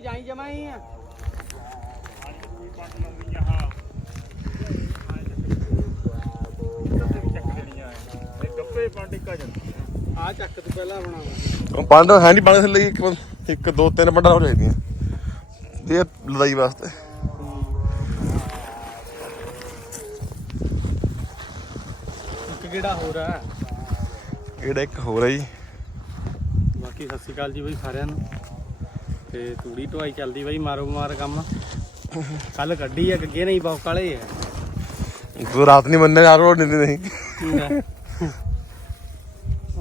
ਜਾਈ ਜਮਾ ਹੀ ਆ। ਆ ਚੱਕ ਤੂੰ ਪਹਿਲਾਂ ਬਣਾਵਾ ਪੰਡ ਹੈ ਨਹੀਂ ਪੰਡ ਥੱਲੇ ਇੱਕ ਇੱਕ ਦੋ ਤਿੰਨ ਪੰਡਾਂ ਹੋ ਜਾਂਦੀਆਂ ਤੇ ਇਹ ਲੜਾਈ ਵਾਸਤੇ। ਇੱਕ ਕਿਹੜਾ ਹੋਰ ਆ? ਇਹੜਾ ਇੱਕ ਹੋਰ ਹੈ ਜੀ? ਬਾਕੀ ਸਤਿ ਸ਼੍ਰੀ ਅਕਾਲ ਜੀ ਬਈ ਸਾਰਿਆਂ ਨੂੰ। ਤੇ ਤੂੜੀ ਢਵਾਈ ਚੱਲਦੀ ਬਈ ਮਾਰੋ ਮਾਰ ਕੰਮ। ਕੱਲ ਕੱਢੀ ਆ ਗੱਗੇ ਨਹੀਂ ਬੌਕ ਵਾਲੇ ਆ। ਤੂੰ ਰਾਤ ਨਹੀਂ ਮੰਨੇ ਯਾਰ ਉਹ ਨਹੀਂ ਨਹੀਂ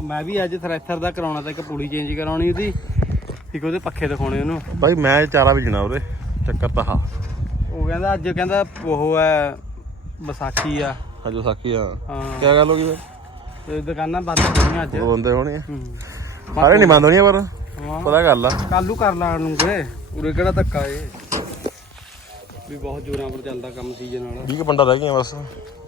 ਮੈਂ ਵੀ ਅੱਜ ਥ੍ਰੈਸ਼ਰ ਦਾ ਕਰਾਉਣਾ ਤਾਂ ਇੱਕ ਪੁਲੀ ਚੇਂਜ ਕਰਾਉਣੀ ਉਹਦੀ ਇੱਕ ਉਹਦੇ ਪੱਖੇ ਦਿਖਾਉਣੇ ਉਹਨੂੰ। ਭਾਈ ਮੈਂ ਚਾਰਾ ਵੀ ਜਣਾ ਉਹਦੇ ਚੱਕਰ ਤਾਂ ਹਾਂ। ਉਹ ਕਹਿੰਦਾ ਅੱਜ ਕਹਿੰਦਾ ਉਹ ਹੈ ਵਿਸਾਖੀ ਆ। ਹਜੋ ਸਾਕੀ ਆ। ਕੀ ਗੱਲ ਹੋ ਗਈ ਫਿਰ? ਦੁਕਾਨਾਂ ਬੰਦ ਹੋਣੀਆਂ ਅੱਜ। ਬੰਦੇ ਹੋਣੇ ਆ। ਹੂੰ। ਸਾਰੇ ਨਹੀਂ ਬੰਦ ਹੋਣੀਆਂ ਪਰ? ਪਤਾ ਗੱਲ ਆ। ਕੱਲੂ ਕਰ ਲਾਣ ਨੂੰ ਗੇ ਉਰੇ ਕਿਹੜਾ ਧੱਕਾ ਏ? ਵੀ ਬਹੁਤ ਜ਼ੋਰਾਂ ਪਰ ਚੱਲਦਾ ਕੰਮ ਸੀਜ਼ਨ ਵਾਲਾ। 20 ਪੰਡਾ ਰਹਿ ਗਈਆਂ ਬਸ।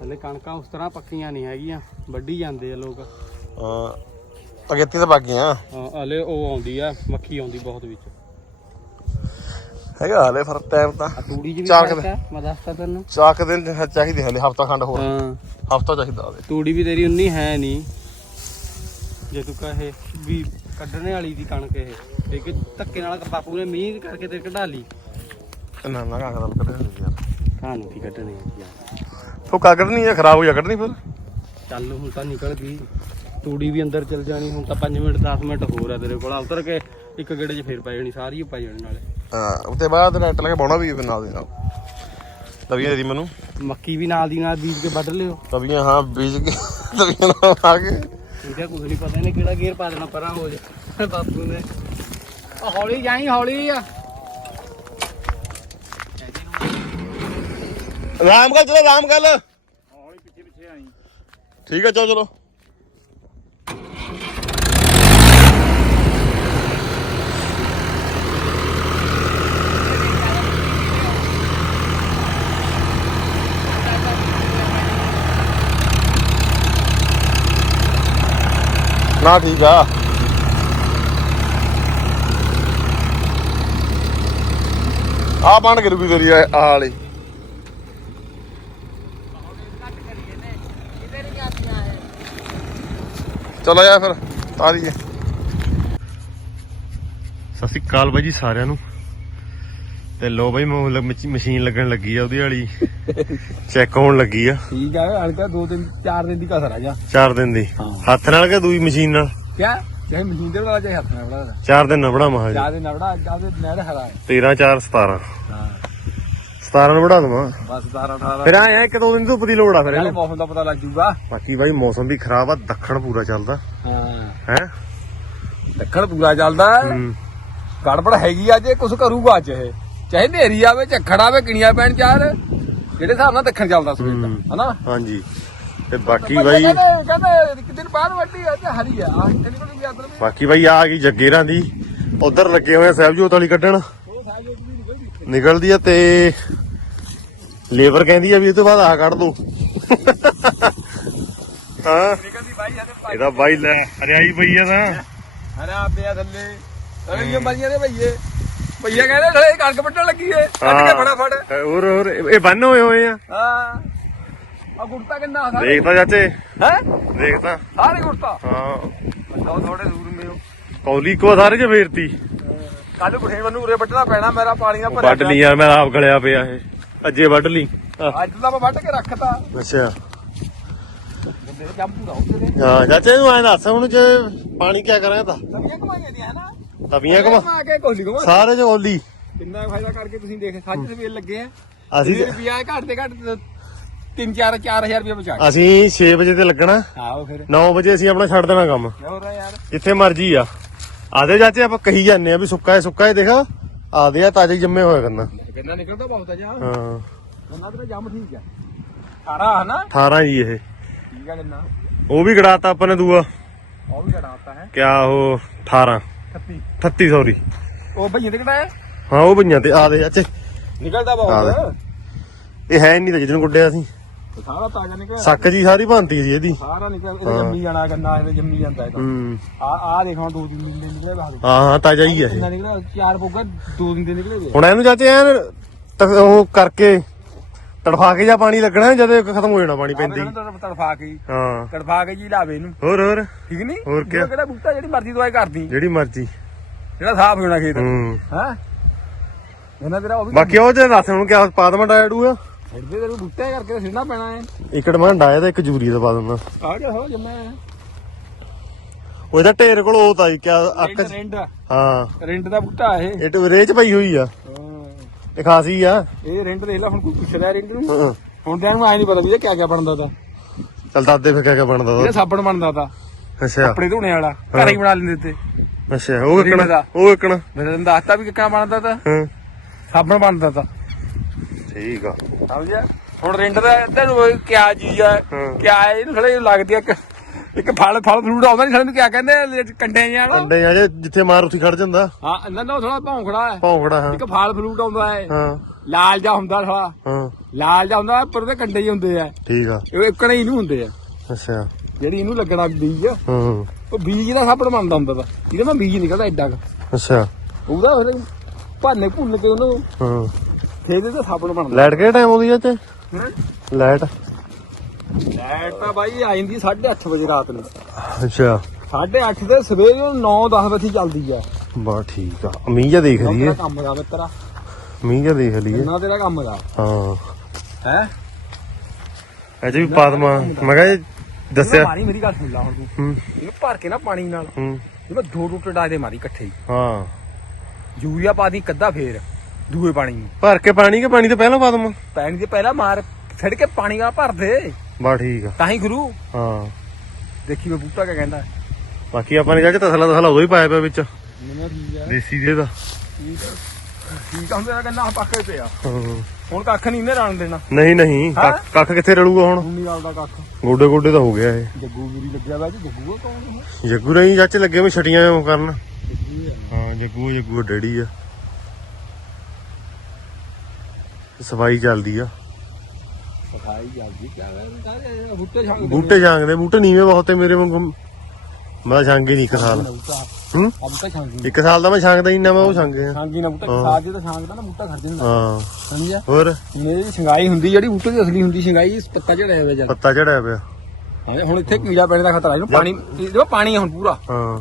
ਹਲੇ ਕਣਕਾਂ ਉਸ ਤਰ੍ਹਾਂ ਪੱਕੀਆਂ ਨਹੀਂ ਹੈਗੀਆਂ ਵੱਢੀ ਜਾਂਦੇ ਆ ਲੋਕ। ਅਹ ਅਗੇਤੀ ਤਾਂ ਬਾਕੀਆਂ ਹਾਂ ਹਲੇ ਉਹ ਆਉਂਦੀ ਆ ਮੱਖੀ ਆਉਂਦੀ ਬਹੁਤ ਵਿੱਚ। ਹੈਗਾ ਹਲੇ ਫਰ ਟਾਈਮ ਤਾਂ। ਆ ਤੂੜੀ 'ਚ ਵੀ ਚਾਰ ਕੁ ਫ਼ਰਕ ਮੈਂ ਦੱਸਤਾ ਤੈਨੂੰ। ਚਾਕ ਦਿਨ ਚਾਹੀਦੀ ਹਲੇ ਹਫਤਾ ਖੰਡ ਹੋਰ। ਹਾਂ। ਹਫਤਾ ਚਾਹੀਦਾ ਉਹਦੇ ਤੂੜੀ ਵੀ ਤੇਰੀ ਉਨੀ ਹੈ ਨਹੀਂ। ਜੇ ਤੂੰ ਕਹੇ ਵੀ ਕੱਢਣੇ ਵਾਲੀ ਦੀ ਕਣਕ ਇਹ। ਇੱਕ ਧੱਕੇ ਨਾਲ ਬਾਪੂ ਨੇ ਮੀਂਹ ਕਰਕੇ ਤੇ ਕਢਾ ਲਈ। ਨਾ ਨਾ ਕਾਗਜ਼ ਨਾਲ ਕੱਢਣੀ ਨਹੀਂ ਯਾਰ। ਕਾਹਨੂੰ ਕੀ ਕੱਢਣੀ ਯਾਰ। ਕਾਗਜ਼ ਨਹੀਂ ਆ ਖਰਾਬ ਹੋ ਜਾ ਕੱਢਣੀ ਫਿਰ। ਚੱਲ ਹੁਣ ਤਾਂ ਨਿਕਲ ਗਈ। ਤੂੜੀ ਵੀ ਅੰਦਰ ਚਲ ਜਾਣੀ ਹੁਣ ਤਾਂ 5 ਮਿੰਟ 10 ਮਿੰਟ ਹੋਰ ਆ ਤੇਰੇ ਕੋਲ। ਉਤਰ ਕੇ ਇੱਕ ਗੇੜੇ 'ਚ ਫੇਰ ਪੈ ਜਾਣੀ ਸਾਰੀ ਓ ਪੈ ਜਾਣੀ ਨਾਲੇ। ਹਾਂ ਉਤੇ ਬਾਅਦ ਨੈਟ ਲਾ ਕੇ ਪਾਉਣਾ ਵੀ ਫਿਰ ਨਾਲ ਦੇ ਨਾਲ। ਤਵੀਆਂ ਦੀ ਮੈਨੂੰ। ਮੱਕੀ ਵੀ ਨਾਲ ਦੀ ਨਾਲ ਬੀਜ ਕੇ ਵੱਢ ਲਿਓ। ਤਵੀਆਂ ਹਾਂ ਬੀਜ ਕੇ ਤਵੀਆਂ ਨਾਲ ਆ ਕੇ। ਇਹਦਾ ਕੁਝ ਨਹੀਂ ਪਤਾ ਇਹਨੇ ਕਿਹੜਾ ਗੇਅਰ ਪਾ ਦੇਣਾ ਪਰਾਂ ਹੋ ਜਾ। ਬਾਪੂ ਨੇ। ਆ ਹੌਲੀ ਜਾਈ ਹੌਲੀ ਆ। ਰਾਮ ਗੱਲ ਚਲੋ ਰਾਮ ਗੱਲ। ਹੌਲੀ ਪਿੱਛੇ ਪਿੱਛੇ ਆਈ। ਠੀਕ ਹੈ ਚਲੋ ਚਲੋ। ਨਾ ਠੀਕ ਆ। ਆ ਬਣ ਕੇ ਰੁਕੀ ਤੇਰੀ ਆ ਆਹ ਵਾਲੀ। ਚਲੋ ਜਾ ਫਿਰ ਆ। ਦੀਏ ਸਤਿ ਸ਼੍ਰੀ ਅਕਾਲ ਬਾਈ ਜੀ ਸਾਰਿਆਂ ਨੂੰ। ਤੇ ਲੋ ਬਾਈ ਮਸ਼ੀਨ ਲੱਗਣ ਲੱਗੀ ਆ ਉਹਦੀ ਵਾਲੀ। ਚੈੱਕ ਹੋਣ ਲੱਗੀ ਆ। ਠੀਕ ਆ ਹਲਕਾ ਦੋ ਦਿਨ ਚਾਰ ਦਿਨ ਦੀ ਕਸਰ ਆ ਜਾ। 4 ਦਿਨ ਦੀ। ਹੱਥ ਨਾਲ ਕਿ ਦੂਈ ਮਸ਼ੀਨ ਨਾਲ? ਕਿਆ? ਚਾਹੇ ਮਸ਼ੀਨ ਦੇ ਬਣਾ ਚਾਹੇ ਹੱਥ ਨਾਲ ਬਣਾ 4 ਦਿਨ ਨਾ ਬੜਾ ਮਹਾ ਜੀ ਜਿਆਦੇ ਨਾ ਬਣਾ ਜਿਆਦੇ ਨਹਿਰ ਹਰਾ ਹੈ। 13 4 17 ਹਾਂ। 17 ਨੂੰ ਬੜਾ ਦਵਾਂ। ਬਸ 12 18 ਫਿਰ ਆਇਆ ਇੱਕ ਦੋ ਦਿਨ ਧੁੱਪ ਦੀ ਲੋੜ ਆ ਫਿਰ। ਇਹਨੂੰ ਮੌਸਮ ਦਾ ਪਤਾ ਲੱਗ ਜੂਗਾ। ਬਾਕੀ ਬਾਈ ਮੌਸਮ ਵੀ ਖਰਾਬ ਆ ਦੱਖਣ ਪੂਰਾ ਚੱਲਦਾ। ਹਾਂ। ਹੈ? ਦੱਖਣ ਪੂਰਾ ਚੱਲਦਾ। ਹੂੰ। ਗੜਬੜ ਹੈਗੀ ਆ ਜੇ ਕੁਝ ਕਰੂਗਾ ਅੱਜ ਇਹ। ਚਾਹੇ ਹਨੇਰੀ ਆਵੇ ਝੱਖੜ ਆਵੇ ਕਿਣੀਆਂ ਪੈਣ ਚਾਰ ਜਿਹੜੇ ਹਿਸਾਬ ਨਾਲ ਦੱਖਣ ਚੱਲਦਾ ਸਵੇਰ ਦਾ। ਹਨਾ? ਹਾਂਜੀ। ਤੇ ਬਾਕੀ ਬਾਈ ਕਹਿੰਦੇ ਕਹਿੰਦੇ ਇੱਕ ਦਿਨ ਬਾਅਦ ਵੱਡੀ ਆ ਤੇ ਹਰੀ ਆ। ਆ ਇੱਥੇ ਨਿਕਲ ਗਈ ਆਦਰ ਵੀ ਬਾਕੀ ਬਾਈ ਆ ਗਈ ਜੱਗੇਰਾਂ ਦੀ। ਉਧਰ ਲੱਗੇ ਹੋਏ ਆ ਸਹਿਬਜੋਤ ਵਾਲੀ ਕੱਢਣ। ਉਹ ਵੀ ਨਿਕਲਦੀ ਆ ਤੇ ਲੇਬਰ ਕਹਿੰਦੀ ਆ ਵੀ ਇਹ ਤੋਂ ਬਾਅਦ ਆ ਕੱਢ ਦੋ। ਹਾਂ। ਨਿਕਲਦੀ ਬਾਈ ਹਦੇ ਇਹਦਾ ਬਾਈ ਲੈ ਹਰਿਆਈ ਪਈ ਆ ਤਾਂ। ਹਰਾ ਪਿਆ ਥੱਲੇ। ਅਰੇ ਮਰੀਆਂ ਦੇ ਭਈਏ। ਭਈਆ ਕਹਿੰਦੇ ਥਲੇ ਕਣਕ ਵੱਢਣ ਲੱਗੀ ਏ। ਕੱਢ ਕੇ ਫਟਾਫਟ। ਹੋਰ ਹੋਰ ਇਹ ਬੰਨ ਹੋਏ ਹੋਏ ਆ। ਹਾਂ। ਆ ਗੁੜਤਾ ਕਿੰਨਾ ਸਾਰੇ। ਦੇਖਦਾ ਚਾਚੇ। ਹੈ? ਦੇਖਦਾ ਸਾਰੇ ਗੁੜਤਾ? ਹਾਂ। ਲਓ ਥੋੜੇ ਦੂਰ ਮੇਓ ਕੌਲੀ ਕੋ ਸਾਰੇ ਚ ਫੇਰਤੀ। ਕੱਲ ਬੁਠੇ ਮੈਨੂੰ ਉਰੇ ਵੱਢਣਾ ਪੈਣਾ ਮੇਰਾ ਪਾਣੀ ਦਾ ਭਰਿਆ ਵੱਢ ਲਈ ਯਾਰ ਮੈਂ ਆਪ ਗਲਿਆ ਪਿਆ ਇਹ। ਅੱਜੇ ਵੱਢ ਲਈ। ਅੱਜ ਤਾਂ ਮੈਂ ਵੱਢ ਕੇ ਰੱਖਤਾ। ਅੱਛਾ। ਦੇ ਹੋ ਚਾਚੇ ਨੂੰ ਐਂ ਦੱਸ ਹੁਣ ਜੇ ਪਾਣੀ ਕਿਆ ਕਰਾਂ ਤਾਂ। ਕਮਾਈਆਂ ਦੀਆਂ ਹੈ ਨਾ। ਤਵੀਆਂ ਕੇ ਕੋਲੀ ਕਮਾ ਸਾਰੇ ਚ ਕੌਲੀ ਕਿੰਨਾ ਫਾਇਦਾ ਕਰਕੇ ਤੁਸੀਂ ਦੇਖ ਸੱਜ ਸਵੇਲ ਲੱਗੇ ਆ। ਅਸੀਂ 20 ਰੁਪਿਆ ਘੱਟ ਤੇ ਘੱਟ 3 4 4000 ਰੁਪਏ ਬਚਾ ਅਸੀਂ 6 ਵਜੇ ਤੇ ਲੱਗਣਾ। ਆਓ ਫਿਰ। 9 ਵਜੇ ਅਸੀਂ ਆਪਣਾ ਛੱਡ ਦੇਣਾ ਕੰਮ। ਹੋਰ ਯਾਰ। ਜਿੱਥੇ ਮਰਜ਼ੀ ਆ। ਆਦੇ ਚਾਚੇ ਆਪਾਂ ਕਹੀ ਜਾਂਦੇ ਆ ਵੀ ਸੁੱਕਾ ਹੈ ਸੁੱਕਾ ਹੈ ਦੇਖਾ। ਆਦੇ ਆ ਤਾਜ਼ੇ ਜੰਮੇ ਹੋਏ ਕਰਨਾ। ਕਿੰਨਾ ਨਿਕਲਦਾ ਬਹੁਤ ਆ ਜਾ ਹਾਂ। ਉਹਨਾਂ ਦਾ ਜੰਮ ਠੀਕ ਆ। ਸਾਰਾ ਹਨਾ 18 ਜੀ ਇਹ। ਠੀਕ ਆ ਕਿੰਨਾ? ਉਹ ਵੀ ਗੜਾਤਾ ਆਪਾਂ ਨੇ ਦੂਆ। ਉਹ ਵੀ ਘੜਾਤਾ ਹੈ। ਕਿਆ ਉਹ 18 36 38 ਸੌਰੀ ਉਹ ਤੇ ਹੈ? ਹਾਂ ਭਈਆਂ ਤੇ ਆਦੇ ਚਾਚੇ ਨਿਕਲਦਾ ਹਾਂ। ਬਹੁਤ ਇਹ ਹੈ ਨਹੀਂ ਤਾਂ ਜਿਹਨੂੰ ਗੁੱਡਿਆ ਸੀ। ਸਾਰਾ ਤਾਜ਼ਾ ਨਿਕਲਿਆ। ਸੱਕ ਜੀ ਸਾਰੀ ਭੰਤੀ ਜੀ ਇਹਦੀ। ਸਾਰਾ ਨਿਕਲ ਇਹ ਜੰਮੀ ਜਾਣਾ ਗੰਨਾ ਇਹ ਜੰਮੀ ਜਾਂਦਾ ਇਹ ਹੂੰ। ਆ ਆ ਦੇਖਾਂ ਦੋ ਦਿਨ ਦੇ ਨਿਕਲੇ ਬਾਹਰ। ਹਾਂ ਹਾਂ ਤਾਜ਼ਾ ਹੀ ਆ ਇਹ। ਚਾਰ ਦੋ ਦਿਨ ਦੇ ਨਿਕਲੇ ਹੁਣ ਇਹਨੂੰ ਚਾਚੇ ਐਨ ਤ- ਉਹ ਕਰਕੇ ਤੜਫਾ ਕੇ ਜਾਂ ਪਾਣੀ ਲੱਗਣਾ ਜਦ ਇਹ ਖਤਮ ਹੋ ਜਾਣਾ ਪਾਣੀ ਪੈਂਦੇ। ਤੜਫਾ ਕੇ ਹੀ। ਹਾਂ। ਤੜਫਾ ਕੇ ਜੀ ਲਾਵੇ ਇਹਨੂੰ। ਹੋਰ ਹੋਰ। ਠੀਕ ਨਹੀਂ ਹੋਰ ਕਿਆ? ਕਿਹੜਾ ਬੂਟਾ ਜਿਹੜੀ ਮਰਜ਼ੀ ਦਵਾਈ ਕਰਦੀ। ਜਿਹੜੀ ਮਰਜ਼ੀ। ਜਿਹੜਾ ਸਾਫ਼ ਹੋਣਾ ਖੇਤ। ਹੂੰ। ਹਾਂ? ਇਹਨਾਂ ਤੇਰਾ ਉਹ ਵੀ ਬਾਕੀ ਉਹ ਜੇ ਦੱਸ ਹੁਣ ਕਿਆ ਆ ਛੱਡਦੇ ਬੂਟਾ ਕਰਕੇ ਪੈਣਾ ਹੈ। ਇੱਕ ਡਾਇਆ ਤੇ ਇੱਕ ਜੂਰੀ ਦਾ ਪਾ ਦਿੰਦਾ ਆ ਗਿਆ ਹੋ ਜੰਮਿਆ ਉਹ ਇਹਦਾ ਢੇਰ ਕੋਲ ਉਹ ਤਾਂ ਜੀ ਕਿਆ ਅੱਖ ਰਿੰਡ। ਹਾਂ। ਦਾ ਬੂਟਾ ਇਹ। ਇਹ ਪਈ ਹੋਈ ਆ। ਇਹ ਖਾਸੀ ਆ। ਇਹ ਰਿੰਡ ਦੇਖ ਲੈ ਹੁਣ ਕੋਈ ਪੁੱਛ ਰਿਹਾ ਰਿੰਡ ਨੂੰ। ਹਾਂ। ਹੁਣ ਤਾਂ ਇਹਨੂੰ ਆਏ ਨਹੀਂ ਪਤਾ ਵੀ ਇਹ ਕਿਆ ਕਿਆ ਬਣਦਾ ਤਾ। ਚੱਲ ਦਾਦੇ ਫਿਰ ਕਿਆ ਕਿਆ ਬਣਦਾ ਇਹ ਤਾ ਸਾਬਣ ਬਣਦਾ ਤਾ। ਅੱਛਾ। ਕੱਪੜੇ ਧੋਣੇ ਵਾਲਾ ਘਰੇ ਹੀ ਬਣਾ ਲੈਂਦੇ ਤੇ ਅੱਛਾ ਉਹ ਇੱਕਣਾ ਦਾ। ਉਹ ਇੱਕਣਾ ਮੈਂ ਤੈਨੂੰ ਦੱਸਤਾ ਵੀ ਕਿੱਕਣਾ ਬਣਦਾ ਤਾ। ਹਾਂ। ਸਾਬਣ ਬਣਦਾ ਤਾ। ਠੀਕ ਆ। ਸਮਝਿਆ? ਹੁਣ ਰਿੰਡ ਦਾ ਤੈਨੂੰ ਕਿਆ ਚੀਜ਼ ਆ ਹਾਂ। ਕਿਆ ਹੈ ਇਹਨੂੰ ਥੋੜੇ ਲੱਗਦੀ ਆ ਇੱਕ ਫਲ ਫਲ ਫਰੂਟ ਆਉਂਦਾ ਨਹੀਂ ਸਾਨੂੰ ਕਿਆ ਕਹਿੰਦੇ ਕੰਡੇ ਜਾਂ ਨਾ। ਅੰਡੇ ਆ ਜੇ ਜਿੱਥੇ ਮਾਰ ਉੱਥੇ ਖੜ ਜਾਂਦਾ। ਹਾਂ ਇਹਨਾਂ ਦਾ ਥੋੜਾ ਭੌਂਕੜਾ ਹੈ। ਭੌਂਕੜਾ ਹਾਂ। ਇੱਕ ਫਲ ਫਰੂਟ ਆਉਂਦਾ ਹੈ। ਹਾਂ। ਲਾਲ ਜਾ ਹੁੰਦਾ ਥੋੜਾ ਹਾਂ। ਲਾਲ ਜਾ ਹੁੰਦਾ ਪਰ ਉਹਦੇ ਕੰਡੇ ਹੀ ਹੁੰਦੇ ਆ। ਠੀਕ ਆ। ਇਹ ਇੱਕਣੇ ਹੀ ਨੂੰ ਹੁੰਦੇ ਆ। ਅੱਛਾ। ਜਿਹੜੀ ਇਹਨੂੰ ਲੱਗਣਾ ਬੀਜ। ਹਾਂ। ਉਹ ਬੀਜ ਦਾ ਸਾਬਣ ਬਣਦਾ ਹੁੰਦਾ ਤਾ ਇਹਦੇ ਨਾਲ ਬੀਜ ਨਿਕਲਦਾ ਐਡਾ ਕੁ। ਅੱਛਾ। ਉਹਦਾ ਫਿਰ ਭਾਨੇ ਭੁੰਨ ਕੇ ਉਹਨੂੰ ਹਾਂ। ਖੇਦੇ ਤੇ ਸਾਬਣ ਬਣਦਾ। ਲਾਈਟ ਕਿਹੜਾ ਟਾਈਮ ਆਉਂਦੀ ਆ ਤੇ ਹੈਂ? ਲਾਈਟ। ਲਾਈਟ ਤਾਂ ਬਾਈ ਆ ਜਾਂਦੀ 8:30 ਵਜੇ ਰਾਤ ਨੂੰ। ਅੱਛਾ। 8:30 ਤੇ ਸਵੇਰੇ 9-10 ਵਜੇ ਚੱਲਦੀ ਆ। ਬਾ ਠੀਕ ਆ। ਮੀਂਹ ਜਿਹਾ ਦੇਖ ਤੇਰਾ ਲਈਏ। ਕੰਮ ਦਾ ਮਿੱਤਰਾ। ਮੀਂਹ ਜਿਹਾ ਦੇਖ ਲਈਏ। ਇੰਨਾ ਤੇਰਾ ਕੰਮ ਦਾ ਹਾਂ। ਹੈ? ਅਜੇ ਵੀ ਪਾਦਮਾ। ਮੈਂ ਕਿਹਾ ਜੀ ਦੱਸਿਆ। ਮਾਰੀ ਮੇਰੀ ਗੱਲ ਸੁਣ ਲਾ ਹੁਣ ਤੂੰ। ਹੂੰ। ਇਹਨੂੰ ਭਰ ਕੇ ਨਾ ਪਾਣੀ ਨਾਲ। ਹੂੰ। ਇਹਨੂੰ ਦੋ ਟੁੱਟ ਡਾ ਦੇ ਮਾਰੀ ਇਕੱਠੇ ਹੀ। ਹਾਂ। ਯੂਰੀਆ ਪਾ ਦੀ ਕੱਦਾ ਫੇਰ ਦੂਏ ਪਾਣੀ ਨੂੰ। ਭਰ ਕੇ ਪਾਣੀ ਕਿ ਪਾਣੀ ਤੋਂ ਪਹਿਲਾਂ ਪਾਦਮਾ? ਪੈਣੀ ਦੇ ਪਹਿਲਾਂ ਮਾਰ ਛੜ ਕੇ ਪਾਣੀ ਨਾਲ ਭਰ ਦੇ। ਬਾ ਠੀਕ ਆ। ਤਾਂ ਹੀ ਗੁਰੂ? ਹਾਂ। ਦੇਖੀ ਉਹ ਬੂਟਾ ਕਿਆ ਕਹਿੰਦਾ? ਬਾਕੀ ਆਪਾਂ ਨੇ ਕੇ ਤਸਲਾ ਤਸਲਾ ਉਦੋਂ ਹੀ ਪਾਇਆ ਪਿਆ ਵਿੱਚ। ਮੈਨੂੰ ਠੀਕ ਆ। ਦੇਸੀ ਦੇ ਦਾ। ਠੀਕ ਆ। ਤੇਰਾ ਕਹਿੰਦਾ ਪੱਕੇ ਪਿਆ ਹਾਂ। ਹੁਣ ਕੱਖ ਨਹੀਂ ਇਹਨੇ ਰਣ ਦੇਣਾ। ਨਹੀਂ ਨਹੀਂ? ਕੱਖ- ਕੱਖ ਕਿੱਥੇ ਰਲੂਗਾ ਹੁਣ? ਹੁੰਨੀ ਗੱਲ ਦਾ ਕੱਖ। ਗੋਡੇ ਗੋਡੇ ਤਾਂ ਹੋ ਗਿਆ ਇਹ। ਜੱਗੂ ਵੀਰੀ ਲੱਗਿਆ ਵਾ ਜੀ ਜੱਗੂ ਆ ਕੌਣ ਉਹ ਜੱਗੂ ਨਹੀਂ ਚਾਚੇ ਲੱਗੇ ਮੈਂ ਛਟੀਆਂ ਐਵੇਂ ਕਰਨ। ਜੱਗੂ ਆ। ਹਾਂ ਜੱਗੂ ਜੱਗੂ ਡੈਡੀ ਆ। ਸਫ਼ਾਈ ਚੱਲਦੀ ਆ। ਕਿਆ ਬੂਟੇ ਛਾਂਗ ਬੂਟੇ ਛਾਂਗਦੇ ਬੂਟੇ ਨੀਵੇਂ ਬਹੁਤ ਤੇ ਮੇਰੇ ਵਾਂਗੂ। ਮੈਂ ਛਾਂਗੇ ਨਹੀਂ ਇੱਕ ਸਾਲ। ਹੂੰ? ਆ ਇੱਕ ਸਾਲ ਦਾ ਮੈਂ ਛਾਂਗਦਾ ਹੀ ਨਾ ਮੈਂ ਉਹ ਛਾਂਗੇ। ਛਾਂਗੀ ਨਾ ਬੂਟਾ। ਸਾਜ ਜੇ ਤਾਂ ਛਾਂਗਦਾ ਨਾ ਬੂਟਾ ਖੜ ਜਾਂਦਾ। ਹਾਂ। ਸਮਝਿਆ? ਹੋਰ? ਮੇਰੀ ਛੰਗਾਈ ਹੁੰਦੀ ਜਿਹੜੀ ਬੂਟੇ ਦੀ ਅਸਲੀ ਹੁੰਦੀ ਛੰਗਾਈ ਪੱਤਾ ਝੜਿਆ ਹੋਇਆ ਜਦ ਪੱਤਾ ਚੜਿਆ ਪਿਆ। ਹਾਂ ਹੁਣ ਇੱਥੇ ਕੀੜਾ ਪੈਣ ਦਾ ਖਤਰਾ ਇਹਨੂੰ ਪਾਣੀ ਇਹਦੇ ਪਾਣੀ ਆ ਹੁਣ ਪੂਰਾ। ਹਾਂ।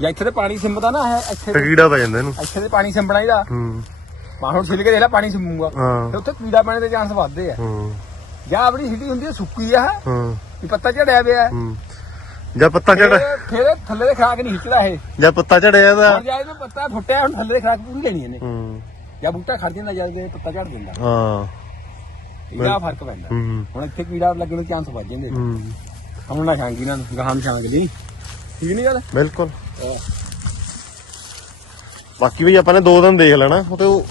ਜਾਂ ਇੱਥੇ ਤੇ ਪਾਣੀ ਸਿੰਮਦਾ ਨਾ ਹੈ ਇੱਥੇ ਤੇ ਕੀੜਾ ਪੈ ਜਾਂਦਾ ਇਹਨੂੰ। ਇੱਥੇ ਤੇ ਪਾਣੀ ਸਿੰਮਣਾ ਇਹਦਾ। ਹੂੰ। ਹੁਣ ਛਿੱਲ ਕੇ ਦੇਖ ਲੈ ਪਾਣੀ ਸਿੰਮੂਗਾ ਹਾਂ। ਤੇ ਉੱਥੇ ਕੀੜਾ ਪੈਣ ਦੇ ਚਾਂਸ ਵੱਧਦੇ ਆ। ਹੂੰ। ਜਾਂ ਆਪਣੀ ਸਿੱਧੀ ਹੁੰਦੀ ਹੈ ਸੁੱਕੀ ਆ। ਹਾਂ। ਵੀ ਪੱਤਾ ਝੜਿਆ ਪਿਆ। ਹੈ। ਹੂੰ ਜਾਂ ਪੱਤਾ ਫਿਰ ਫਿਰ ਇਹ ਥੱਲੇ ਦੇ ਖਰਾਕ ਨਹੀਂ ਖਿੱਚਦਾ ਇਹ। ਜਾਂ ਪੱਤਾ ਚੜਿਆ ਦਾ ਹੁਣ ਜਾਂ ਇਹਨੂੰ ਪੱਤਾ ਫੁੱਟਿਆ ਹੁਣ ਥੱਲੇ ਦੇ ਖਰਾਕ ਪੂਰੀ ਲੈਣੀ ਇਹਨੇ। ਹੂੰ। ਜਾਂ ਬੂਟਾ ਖੜ ਜਾਂਦਾ ਜਦ ਇਹ ਪੱਤਾ ਝੜ ਜਾਂਦਾ। ਹਾਂ। ਇਹਦਾ ਫ਼ਰਕ ਪੈਂਦਾ। ਹੂੰ। ਹੁਣ ਇੱਥੇ ਕੀੜਾ ਲੱਗਣ ਦੇ ਚਾਂਸ ਵੱਧ ਜਾਂਦੇ ਹੂੰ। ਹੁਣ ਨਾ ਛਾਂਗੀ ਨਾ ਗਾਹਾਂ ਨੂੰ ਛਾਂਗ ਲਈ ਠੀਕ ਨਹੀਂ ਗੱਲ? ਬਿਲਕੁਲ। ਬਾਕੀ ਵੀ ਆਪਾਂ ਨੇ ਦੋ ਦਿਨ ਦੇਖ ਲੈਣਾ ਉਹ ਤੇ ਉਹ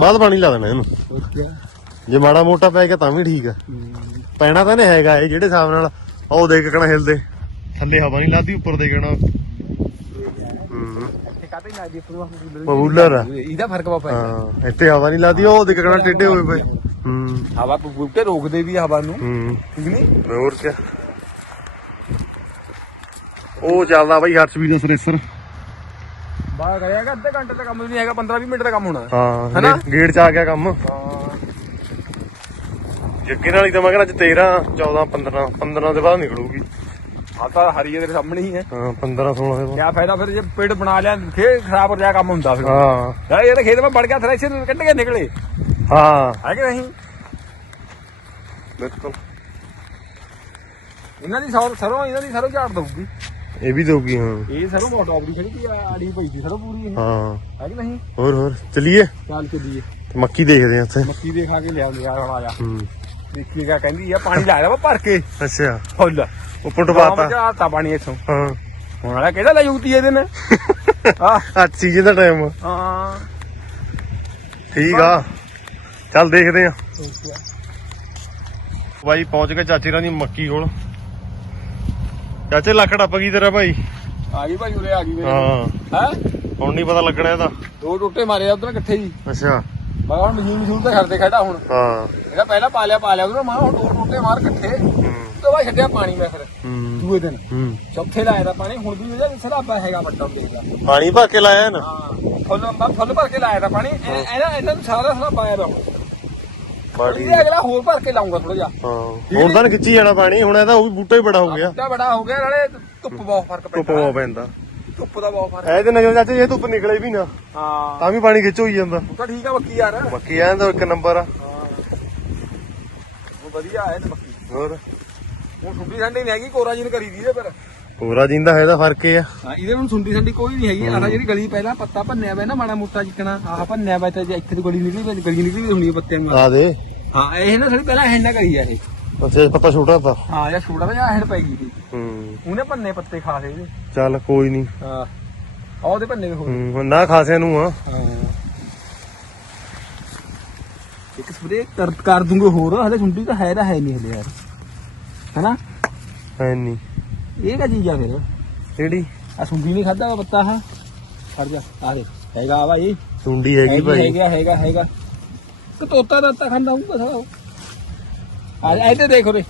ਬਾਅਦ ਪਾਣੀ ਲਾ ਦੇਣਾ ਇਹਨੂੰ। ਜੇ ਮਾੜਾ ਮੋਟਾ ਪੈ ਗਿਆ ਤਾਂ ਵੀ ਠੀਕ ਆ। ਪੈਣਾ ਤਾਂ ਨਹੀਂ ਹੈਗਾ ਇਹ ਜਿਹੜੇ ਹਿਸਾਬ ਨਾਲ ਉਹ ਦੇ ਕੇ ਕਣਾ ਹਿਲਦੇ। ਥੱਲੇ ਹਵਾ ਨਹੀਂ ਲਾਦੀ ਉੱਪਰ ਦੇ ਕਣਾ ਹੂੰ ਇੱਥੇ ਪਪੂਲਰ ਇਹਦਾ ਫ਼ਰਕ ਪੈਂਦਾ। ਹਾਂ ਹਵਾ ਨਹੀਂ ਲਾਦੀ ਉਹ ਦੇ ਕੇ ਕਣਾ ਟੇਢੇ ਹੋਏ ਪਏ। ਹੂੰ। ਹਵਾ ਬੂਟੇ ਰੋਕਦੇ ਵੀ ਹਵਾ ਨੂੰ। ਹੂੰ। ਠੀਕ ਨਹੀਂ ਹੋਰ ਕੀ ਉਹ ਚੱਲਦਾ ਬਾਈ ਹਰਸ਼ਵੀਰ ਦਾ ਸਰੇਸਰ। ਬਾਹਰ ਕਰਿਆਗਾ ਅੱਧੇ ਘੰਟੇ ਦਾ ਕੰਮ ਨਹੀਂ ਹੈਗਾ 15 20 ਮਿੰਟ ਦਾ ਕੰਮ ਹੋਣਾ। ਹਾਂ ਹੈਨਾ? ਗੇਟ ਚ ਆ ਗਿਆ ਕੰਮ। ਹਾਂ। ਜੱਗੇ ਨਾਲ ਹੀ ਤਾਂ ਮੈਂ ਕਹਿੰਦਾ ਅੱਜ 13 14 15 15 ਦੇ ਬਾਅਦ ਨਿਕਲੂਗੀ। ਆ ਤਾਂ ਹਰੀ ਤੇਰੇ ਸਾਹਮਣੇ ਹੀ ਹੈ। ਹਾਂ 15 16 ਦੇ ਬਾਅਦ। ਕਿਆ ਫਾਇਦਾ ਫਿਰ ਜੇ ਪੇੜ ਬਣਾ ਲਿਆ ਫੇਰ ਖਰਾਬ ਹੋ ਜਾਇਆ ਕੰਮ ਹੁੰਦਾ ਫਿਰ। ਹਾਂ। ਯਾਰ ਇਹ ਤਾਂ ਖੇਤ ਵਿੱਚ ਵੜ ਗਿਆ ਥ੍ਰੈਸ਼ਰ ਕੱਢ ਕੇ ਨਿਕਲੇ। ਹਾਂ। ਹੈ ਕਿ ਨਹੀਂ? ਬਿਲਕੁਲ। ਇਹਨਾਂ ਦੀ ਸਰੋਂ ਸਰੋਂ ਇਹਨਾਂ ਦੀ ਸਰੋਂ ਝਾੜ ਦਊਗੀ। ਇਹ ਵੀ ਦਊਗੀ ਹਾਂ। ਇਹ ਸਰੋਂ ਬਹੁਤ ਆਪਦੀ ਖੜੀ ਦੀ ਆੜੀ ਪਈ ਦੀ ਸਰੋਂ ਪੂਰੀ ਹਾਂ। ਹੈ ਕਿ ਨਹੀਂ? ਹੋਰ ਹੋਰ ਚਲਿਏ? ਚੱਲ ਕੇ ਦੀਏ ਮੱਕੀ ਦੇਖਦੇ ਆ ਉੱਥੇ। ਮੱਕੀ ਦੇ ਖਾ ਕੇ ਲਿਆਉਂਦੇ ਆ ਹੁਣ ਆ ਜਾ ਹੂੰ। ਦੇਖੀ ਕਿਆ ਕਹਿੰਦੀ ਆ ਪਾਣੀ ਲਾਇਆ ਵਾ ਭਰ ਕੇ। ਅੱਛਾ। ਫੁੱਲ। ਉੱਪਰ ਟਪਾਤਾ ਆਤਾ ਪਾਣੀ ਇੱਥੋਂ। ਹਾਂ। ਹੁਣ ਵਾਲਾ ਕਿਹਦਾ ਲੈ ਜੂਤੀ ਇਹਦੇ ਨੇ ਆ ਅੱਜ ਸੀਜ਼ਨ ਦਾ ਟਾਈਮ ਹਾਂ। ਠੀਕ ਆ। ਚੱਲ ਦੇਖਦੇ ਆ। ਬਾਈ ਪਹੁੰਚ ਗਏ ਚਾਚੇ ਰਾਂ ਦੀ ਮੱਕੀ ਕੋਲ। ਚਾਚੇ ਲੱਖ ਟੱਪ ਗਈ ਤੇਰਾ ਭਾਈ। ਆ ਗਈ ਭਾਈ ਉਰੇ ਆ ਗਈ ਮੇਰੇ ਹਾਂ। ਹੈ? ਹੁਣ ਨਹੀਂ ਪਤਾ ਲੱਗਣਾ ਇਹਦਾ। ਦੋ ਟੁੱਟੇ ਮਾਰੇ ਆ ਉਧਰ ਇਕੱਠੇ ਹੀ। ਅੱਛਾ। ਮੈਂ ਹੁਣ ਮਸ਼ੀਨ ਮਸ਼ੂਨ ਤਾਂ ਕਰਦੇ ਖੜਾ ਹੁਣ। ਹਾਂ। ਇਹਦਾ ਪਹਿਲਾਂ ਪਾ ਲਿਆ ਪਾ ਲਿਆ ਉਹਨੂੰ ਮੈਂ ਹੁਣ ਦੋ ਟੋਟੇ ਮਾਰ ਇਕੱਠੇ ਤੋਂ ਬਾਅਦ ਛੱਡਿਆ ਪਾਣੀ ਮੈਂ ਫਿਰ ਹੂੰ। ਦੂਏ ਦਿਨ। ਹੂੰ। ਚੌਥੇ ਲਾਇਆ ਦਾ ਪਾਣੀ ਹੁਣ ਵੀ ਇਹਦਾ ਸਰਾਬਾ ਹੈਗਾ ਵੱਡਾ ਦੇਖਦਾ ਪਾਣੀ ਭਰ ਕੇ ਲਾਇਆ ਨਾ ਹਾਂ ਫੁੱਲ ਮੈਂ ਫੁੱਲ ਭਰ ਕੇ ਲਾਇਆ ਦਾ ਪਾਣੀ। ਇਹ- ਇਹਨਾਂ ਨੂੰ ਸਾਰਾ ਸਰਾਬਾ ਆਇਆ ਦਾ। ਬਾੜੀ ਇਹਦੇ ਅਗਲਾ ਹੋਰ ਭਰ ਕੇ ਲਾਉਂਗਾ ਥੋੜਾ ਜਿਹਾ। ਹਾਂ। ਹੁਣ ਤਾਂ ਖਿੱਚੀ ਜਾਣਾ ਪਾਣੀ ਹੁਣ ਇਹਦਾ ਉਹ ਵੀ ਬੂਟਾ ਹੀ ਬੜਾ ਹੋ ਗਿਆ। ਬੂਟਾ ਬੜਾ ਹੋ ਗਿਆ ਨਾਲੇ ਧੁੱਪ ਬਹੁਤ ਫ਼ਰਕ ਧੁੱਪ ਪੈਂਦਾ ਬਹੁਤ ਪੈਂਦਾ। ਧੁੱਪ ਦਾ ਬਹੁਤ ਫ਼ਰਕ ਐ ਤੇ ਨਜਰ ਚਾਚੇ ਜੇ ਧੁੱਪ ਨਿਕਲੇ ਵੀ ਨਾ ਹਾਂ। ਤਾਂ ਵੀ ਪਾਣੀ ਖਿੱਚ ਹੋਈ ਜਾਂਦਾ। ਬੂਟਾ ਠੀਕ ਆ ਬੱਕੀ ਯਾਰ। ਹਾਂ ਬਾਕੀ ਐਂ ਤਾਂ ਇੱਕ ਨੰਬਰ ਆ। ਉਹ ਵਧੀਆ ਹੈ ਤੇ ਬੱਕੀ ਹੋਰ? ਹੁਣ ਸੁੰਡੀ ਸੰਡੀ ਨਹੀਂ ਹੈਗੀ ਕੋਰਾ ਜੀ ਨੇ ਕਰੀ ਦੀ ਇਹਦੇ ਪਰ। ਹੋਰਾ ਜਿੰਦਾ ਹੈ ਦਾ ਫ਼ਰਕ ਇਹ ਆ। ਹਾਂ ਇਹਦੇ ਹੁਣ ਸੁੰਡੀ ਸੰਡੀ ਕੋਈ ਨਹੀਂ ਹੈਗੀ। ਆਹ ਜਿਹੜੀ ਗਲੀ ਪਹਿਲਾਂ ਪੱਤਾ ਭੰਨਿਆ ਵਾ ਨਾ ਮਾੜਾ ਮੋਟਾ ਜਿੱਕਣਾ ਆਹ ਭੰਨਿਆ ਵਾ ਤੇ ਜੇ ਇੱਥੇ ਦੀ ਗਲੀ ਨਿਕਲੀ ਵਾ ਗਲੀ ਨਿਕਲੀ ਵੀ ਹੁੰਦੀ ਆ ਪੱਤਿਆਂ ਨੂੰ ਆ ਦੇ। ਹਾਂ ਇਹ ਨਾ ਥੋੜੀ ਪਹਿਲਾਂ ਹੈਂਡਾ ਕਰੀ ਆ ਇਹ। ਅੱਛਾ ਪੱਤਾ ਛੋਟਾ ਤਾ ਹਾਂ ਜਾਂ ਛੋਟਾ ਜਿਹਾ ਹੈਂਡ ਪੈ ਗਈ ਸੀ। ਹੂੰ। ਉਹਨੇ ਭੰਨੇ ਪੱਤੇ ਖਾਸੇ ਇਹਦੇ ਚੱਲ ਕੋਈ ਨਹੀਂ ਹਾਂ। ਆਹ ਉਹਦੇ ਭੰਨੇ ਵੀ ਹੋਏ ਹੂੰ ਨਾ ਖਾਸਿਆਂ ਨੂੰ ਆ। ਹਾਂ। ਇੱਕ ਸਪਰੇ ਕਰ ਕਰ ਦੂੰਗੇ ਹੋਰ। ਹਲੇ ਸੁੰਡੀ ਤਾਂ ਹੈ ਤਾਂ ਹੈ ਨਹੀਂ ਹਲੇ ਯਾਰ। ਹੈਨਾ? ਐ ਨਹੀਂ ਇਹ ਕਾ ਚੀਜ਼ ਆ ਫਿਰ? ਕਿਹੜੀ? ਆ ਸੁੰਡੀ ਨਹੀਂ ਖਾਦਾ ਪੱਤਾ ਹਾਂ। ਫੜ ਜਾ ਆ ਦੇ ਹੈਗਾ ਆ ਭਾਈ ਸੁੰਡੀ ਹੈਗੀ ਭਾਈ। ਹੈਗਾ ਹੈਗਾ ਹੈਗਾ। ਕਿ ਤੋਤਾ ਦਾਤਾ ਖਾਂਦਾ ਹੋਊਗਾ ਸਾਲਾ। ਆ ਜਾ ਇੱਥੇ ਦੇਖ ਉਰੇ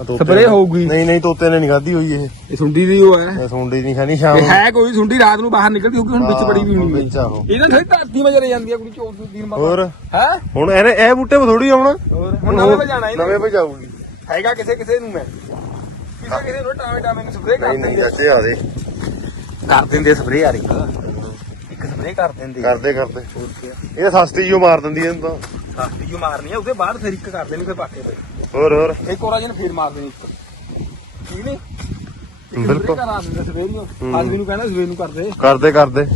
ਆ ਸਪਰੇਅ ਹੋਊਗੀ। ਨਹੀਂ ਨਹੀਂ ਤੋਤੇ ਨੇ ਨਹੀਂ ਖਾਧੀ ਹੋਈ ਇਹ। ਇਹ ਸੁੰਡੀ ਦੀ ਉਹ ਹੈ। ਇਹ ਸੁੰਡੀ ਨਹੀਂ ਖਾਣੀ ਸ਼ਾਮ ਇਹ ਨੂੰ ਹੈ ਕੋਈ ਸੁੰਡੀ ਰਾਤ ਨੂੰ ਬਾਹਰ ਨਿਕਲਦੀ ਹੋਊਗੀ ਹੁਣ ਵਿੱਚ ਬੜੀ ਵੀ ਹੋਣੀ ਵਿੱਚ ਆਹੋ ਇਹਨਾਂ ਥੋੜੀ ਧਰਤੀ ਮਾ ਚਲੇ ਜਾਂਦੀ ਆ ਕੋਈ ਚੋਰ ਦਿਨ ਬਾਅਦ ਹੋਰ? ਹੈ? ਹੁਣ ਇਹਨੇ ਇਹ ਬੂਟੇ 'ਤੇ ਥੋੜੀ ਆਉਣਾ। ਹੋਰ ਹੁਣ ਨਵੇਂ ਵਜੇ ਜਾਣਾ ਇਹਨੇ। ਨਵੇਂ 'ਤੇ ਜਾਊਗੀ ਹੈਗਾ ਕਿਸੇ ਕਿਸੇ ਨੂੰ ਮੈਂ। ਕਿਸੇ ਕਿਸੇ ਨੂੰ ਟਾਵੇਂ ਟਾਵੇਂ ਨੂੰ ਸਪਰੇਅ ਕਰ ਨਹੀਂ ਨਹੀਂ ਦਿੰਦੇ ਚਾਚੇ ਆ ਦੇ। ਕਰ ਦਿੰਦੇ ਸਪਰੇਅ ਯਾਰ ਇੱਕ। ਇੱਕ ਸਪਰੇਅ ਕਰ ਦਿੰਦੇ ਕਰਦੇ ਕਰਦੇ। ਇਹ ਸਸਤੀ ਜੋ ਮਾਰ ਦਿੰਦੀ ਇਹਨੂੰ ਤਾਂ। ਸਾਸਤੀ ਜੋ ਮਾਰਨੀ ਆ ਉਹਦੇ ਬਾਅਦ ਫਿਰ ਇੱਕ ਕਰ ਦੇਣੀ ਫਿਰ ਪਾਕੇ ਪਏ ਹੋਰ ਹੋਰ। ਇੱਕ ਹੋਰਾ ਜਿਹਨੇ ਫੇਰ ਮਾਰ ਦੇਣੀ ਇੱਕ। ਠੀਕ ਨਹੀਂ? ਬਿਲਕੁਲ। ਕਰਾ ਦਿੰਦੇ ਸਵੇਰ ਨੂੰ। ਆਦਮੀ ਨੂੰ ਕਹਿੰਦਾ ਸਵੇਰ ਨੂੰ ਕਰਦੇ। ਕਰਦੇ ਕਰਦੇ।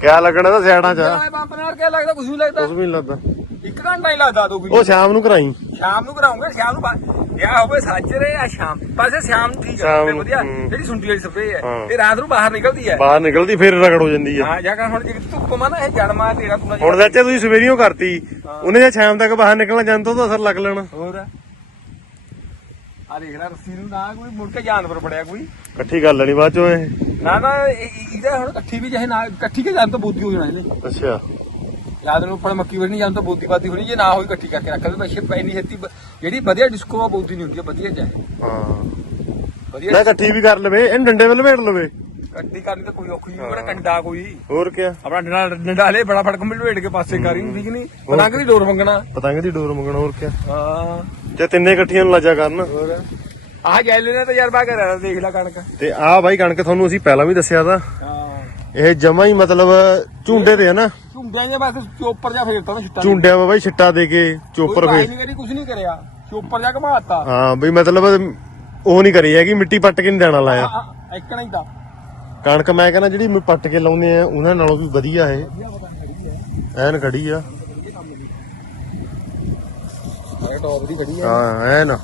ਕਿਆ ਲੱਗਣਾ ਤਾਂ ਸਿਆੜਾਂ 'ਚ ਆ। ਯਾਰ ਪੰਪ ਨਾਲ ਕਿਆ ਲੱਗਦਾ ਕੁਝ ਨਹੀਂ ਲੱਗਦਾ। ਕੁਝ ਵੀ ਨਹੀਂ ਲੱਗਦਾ। ਇੱਕ ਘੰਟਾ ਹੀ ਲੱਗਦਾ ਦੋ ਉਹ ਸ਼ਾਮ ਨੂੰ ਕਰਾਈ। ਸ਼ਾਮ ਨੂੰ ਕਰਾਉਂਗੇ ਸ਼ਾਮ ਨੂੰ ਬਾ- ਜਾਂ ਹੋਵੇ ਸਾਜਰੇ ਜਾਂ ਸ਼ਾਮ ਪਾਸੇ ਸ਼ਾਮ ਠੀਕ ਆ ਫਿਰ ਵਧੀਆ ਹੂੰ। ਜਿਹੜੀ ਸੁੰਡੀ ਵਾਲੀ ਸਪਰੇਅ ਹੈ ਹਾਂ। ਇਹ ਰਾਤ ਨੂੰ ਬਾਹਰ ਨਿਕਲਦੀ ਹੈ। ਬਾਹਰ ਨਿਕਲਦੀ ਫਿਰ ਰਗੜ ਹੋ ਜਾਂਦੀ ਆ ਹਾਂ ਜਾਂ ਕਰ ਹੁਣ ਜੇ ਧੁੱਪ ਮਾ ਨਾ ਇਹ ਜੜ ਮਾਰ ਤੇਰਾ ਪੂਰਾ ਹੁਣ ਚਾਚੇ ਤੁਸੀਂ ਸਵੇਰੀਓ ਕਰਤੀ ਉਹਨੇ ਜੇ ਸ਼ਾਮ ਤੱਕ ਬਾਹਰ ਨਿਕਲਣਾ ਜਾਂਦਾ ਉਹਦਾ ਅਸਰ ਲੱਗ ਲੈਣਾ। ਹੋਰ? ਆ ਦੇਖ ਲੈ ਰੱਸੀ ਨੂੰ ਨਾ ਕੋਈ ਮੁੜ ਕੇ ਜਾਨਵਰ ਬੜਿਆ ਕੋਈ। ਇਕੱਠੀ ਗੱਲ ਨਹੀਂ ਬਾਅਦ ਚੋਂ ਇਹ। ਨਾ ਨਾ ਇਹ- ਇਹ- ਇਹਦਾ ਹੁਣ ਇਕੱਠੀ ਵੀ ਚਾਹੇ ਨਾ ਇਕੱਠੀ ਕੇ ਜਾਨ ਤਾਂ ਬੋਦੀ ਹੋ ਜਾਣਾ ਇਹਨੇ। ਅੱਛਾ। ਯਾਦ ਨੂੰ ਉੱਪਰ ਮੱਕੀ ਵਰਨੀ ਜਾਨ ਤਾਂ ਬੋਦੀ ਬਾਦੀ ਹੋਣੀ ਜੇ ਨਾ ਹੋਈ ਇਕੱਠੀ ਕਰਕੇ ਰੱਖ ਦੇ ਪੈਸੇ ਪੈਣੀ ਛੇਤੀ ਜਿਹੜੀ ਵਧੀਆ ਡਿਸਕੋ ਆ ਬੋਦੀ ਨਹੀਂ ਹੁੰਦੀ ਵਧੀਆ ਚਾਹੇ ਹਾਂ। ਵਧੀਆ ਇਕੱਠੀ ਵੀ ਕਰ ਲਵੇ ਇਹਨੂੰ ਡੰਡੇ ਵੱਲ ਲਵੇਟ ਲਵੇ। ਕੱਢੀ ਕਰਨੀ ਤਾਂ ਕੋਈ ਔਖੀ ਨਹੀਂ ਬੜਾ ਕੰਡਾ ਕੋਈ। ਹੋਰ ਕਿਆ? ਆਪਣਾ ਡੰਡਾ ਡੰਡਾ ਹਲੇ ਬੜਾ ਫੜਕ ਮਿਲਵੇੜ ਕੇ ਪਾਸੇ ਕਰੀ ਠੀਕ ਨਹੀਂ ਪਤੰਗ ਦੀ ਡੋਰ ਮੰਗਣਾ। ਪਤੰਗ ਦੀ ਡੋਰ ਮੰਗਣਾ ਹੋਰ ਕਿਆ? ਹਾਂ। ਜੇ ਤਿੰਨੇ ਇਕੱਠੀਆਂ ਨੂੰ ਲਾਜਾ ਕਰਨ। ਹੋਰ? ਆਹ ਗੈਲੇ ਨੇ ਤਜਰਬਾ ਕਰਿਆ ਦੇਖ ਲੈ ਕਣਕ। ਤੇ ਆਹ ਬਾਈ ਕਣਕ ਤੁਹਾਨੂੰ ਅਸੀਂ ਪਹਿਲਾਂ ਵੀ ਦੱਸਿਆ ਤਾਂ। ਇਹ ਜਮਾ ਹੀ ਮਤਲਬ ਝੁੰਡੇ ਤੇ ਹੈ ਨਾ। ਝੁੰਡਿਆਂ ਦੇ ਬਸ ਚੋਪਰ ਜਾ ਫੇਰਤਾ ਨਾ ਛਿੱਟਾ ਝੁੰਡਿਆਂ ਵਾ ਬਾਈ ਛਿੱਟਾ ਦੇ ਕੇ ਚੋਪਰ ਫੇਰ। ਨਹੀਂ ਕਰੀ ਕੁਝ ਨਹੀਂ ਕਰਿਆ। ਚੋਪਰ ਜਾ ਘਮਾਤਾ। ਹਾਂ ਬਈ ਮਤਲਬ ਉਹ ਨਹੀਂ ਕਰੀ ਹੈਗੀ ਮਿੱਟੀ ਪੱਟ ਕੇ ਨਹੀਂ ਦੇਣਾ ਲਾਇਆ। ਇੱਕ ਨਹੀਂ ਤਾਂ। ਕਣਕ ਮੈਂ ਕਹਿੰਦਾ ਜਿਹੜੀ ਮ- ਪੱਟ ਕੇ ਲਾਉਂਦੇ ਆ ਉਹਨਾਂ ਨਾਲੋਂ ਵੀ ਵਧੀਆ ਹੈ ਐਨ ਖੜੀ ਆ। ਇਹ ਟੌਪ ਦੀ ਖੜੀ ਹੈ ਹਾਂ ਐਨ।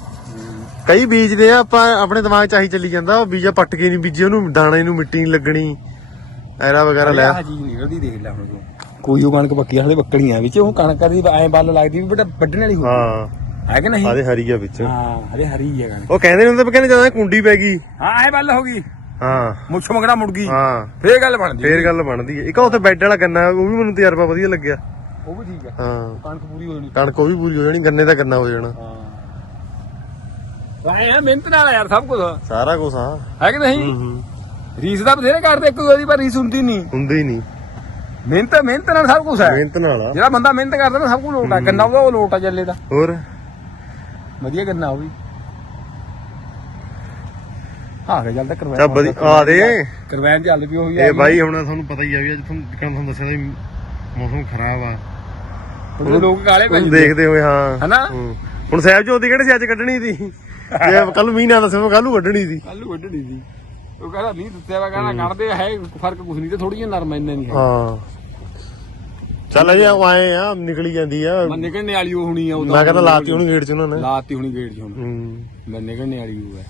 ਕਈ ਬੀਜਦੇ ਆ ਆਪਾਂ ਆਪਣੇ ਦਿਮਾਗ ਚ ਆਹੀ ਚੱਲੀ ਜਾਂਦਾ ਉਹ ਬੀਜਾ ਪੱਟ ਕੇ ਨਹੀਂ ਬੀਜੇ ਉਹਨੂੰ ਦਾਣੇ ਨੂੰ ਮਿੱਟੀ ਨਹੀਂ ਲੱਗਣੀ। ਐਰਾ ਵਗੈਰਾ ਲੈ। ਆਹ ਚੀਜ਼ ਨਿਕਲਦੀ ਦੇਖ ਲੈ ਹੁਣ ਤੂੰ। ਕੋਈ ਉਹ ਕਣਕ ਬੱਕੀ ਹਲੇ ਬੱਕੜੀਆਂ ਵਿੱਚ ਉਹ ਕਣਕ ਦੀ ਐ ਬੱਲ ਲੱਗਦੀ ਵੀ ਬੇਟਾ ਵੱਢਣ ਵਾਲੀ ਹੋਊ ਹਾਂ। ਹੈ ਕਿ ਨਹੀਂ? ਆਦੇ ਹਰੀ ਆ ਵਿੱਚ। ਹਾਂ ਹਲੇ ਹਰੀ ਹੈ ਕਣਕ। ਉਹ ਕਹਿੰਦੇ ਨੇ ਹੁੰਦੇ ਵੀ ਕਹਿੰਦੇ ਜਦੋਂ ਕੁੰਡੀ ਪੈ ਗਈ। ਹਾਂ ਐ ਬੱਲ ਹੋ ਗਈ। ਹਾਂ। ਮੁੱਛ ਮੰਗਣਾ ਮੁੜ ਗਈ। ਹਾਂ। ਫੇਰ ਗੱਲ ਬਣਦੀ ਫੇਰ ਗੱਲ ਬਣਦੀ ਹੈ ਇੱਕ ਉੱਥੇ ਬੈੱਡ ਵਾਲਾ ਗੰਨਾ ਉਹ ਵੀ ਮੈਨੂੰ ਤਜਰਬਾ ਵਧੀਆ ਲੱਗਿਆ। ਉਹ ਵੀ ਠੀਕ ਹੈ ਹਾਂ। ਕਣਕ ਪੂਰੀ ਹੋ ਜਾਣੀ। ਕਣਕ ਉਹ ਵੀ ਪੂਰੀ ਹੋ ਜਾਣੀ ਗੰਨੇ ਦਾ ਗੰਨਾ ਹੋ ਜਾਣਾ। ਹਾਂ। ਵਾਹ ਮਿਹਨਤ ਨਾਲ ਆ ਯਾਰ ਸਭ ਕੁਝ ਸਾਰਾ ਕੁਝ ਆ। ਹੈ ਕਿ ਨਹੀਂ? ਹੂੰ ਹੂੰ। ਰੀਸ ਦਾ ਬਥੇਰੇ ਕਰਦੇ ਇੱਕ ਵਾਰੀ ਪਰ ਰੀਸ ਹੁੰਦੀ ਨਹੀਂ। ਹੁੰਦੀ ਨਹੀਂ। ਮਿਹਨਤ ਮਿਹਨਤ ਨਾਲ ਸਭ ਕੁਝ ਹੈ। ਮਿਹਨਤ ਨਾਲ ਆ। ਜਿਹੜਾ ਬੰਦਾ ਮਿਹਨਤ ਕਰਦਾ ਨਾ ਸਭ ਕੁਝ ਲੋਟ ਆ। ਗੰਨਾ ਉਹਦਾ ਉਹ ਲੋਟ ਆ ਚੱਲੇ ਦਾ। ਹੋਰ? ਵਧੀਆ ਗੰਨਾ ਉਹ ਵੀ। ਹਾਂ ਕੇ ਚੱਲਦਾ ਕਰਵਾਇਆ ਚੱਲ ਵਧੀਆ। ਆ ਦੇ। ਕਰਵਾਇਆ ਚੱਲ ਵੀ ਹੋਈ ਇਹ ਬਾਈ ਹੁਣ ਤੁਹਾਨੂੰ ਪਤਾ ਹੀ ਆ ਵੀ ਅੱਜ ਤੁਹਾਨੂੰ ਕਿਹਨਾਂ ਤੁਹਾਨੂੰ ਦੱਸਿਆ ਵੀ ਮੌਸਮ ਖਰਾਬ ਆ। ਉਹਦੇ ਲੋਕ ਕਾਲੇ ਪੈ ਦੇਖਦੇ ਹੋਏ ਹਾਂ। ਹਨਾ। ਹੁਣ ਸਾਹਿਬ ਜੋਤੀ ਕਿਹੜੇ ਸੀ ਅੱਜ ਕੱਢਣੀ ਸੀ? ਜੇ ਕੱਲ ਮੀਂਹ ਨਾ ਦੱਸੇ ਕੱਲ ਕੱਢਣੀ ਸੀ। ਕੱਲ ਨੂੰ ਵੱਢਣੀ ਸੀ। ਉਹ ਕਹਿੰਦਾ ਨਹੀਂ ਦਿੱਤਿਆ ਵਾ ਕਹਿੰਦਾ ਕੱਢਦੇ ਹੈ ਫ਼ਰਕ ਕੁਝ ਨਹੀਂ ਤੇ ਥੋੜੀ ਜਿਹੀ ਨਰਮ ਇੰਨੇ ਨਹੀਂ ਹੈ। ਹਾਂ। ਚੱਲ ਅਜੇ ਆਏ ਆ ਨਿਕਲੀ ਜਾਂਦੀ ਆ। ਮੈਂ ਨਿਕਲਣੇ ਵਾਲੀ ਉਹ ਹੁਣੀ ਆ ਉਹ ਮੈਂ ਕਹਿੰਦਾ ਲਾਤੀ ਉਹਨੂੰ ਗੇਟ ਚ ਉਹਨਾਂ ਨੇ। ਲਾਤੀ ਹੁਣੀ ਗੇਟ 'ਚ ਹੁਣ। ਹੂੰ। ਮੈਂ ਨਿਕਲਣੇ ਵਾਲੀ ਉਹ ਹੈ।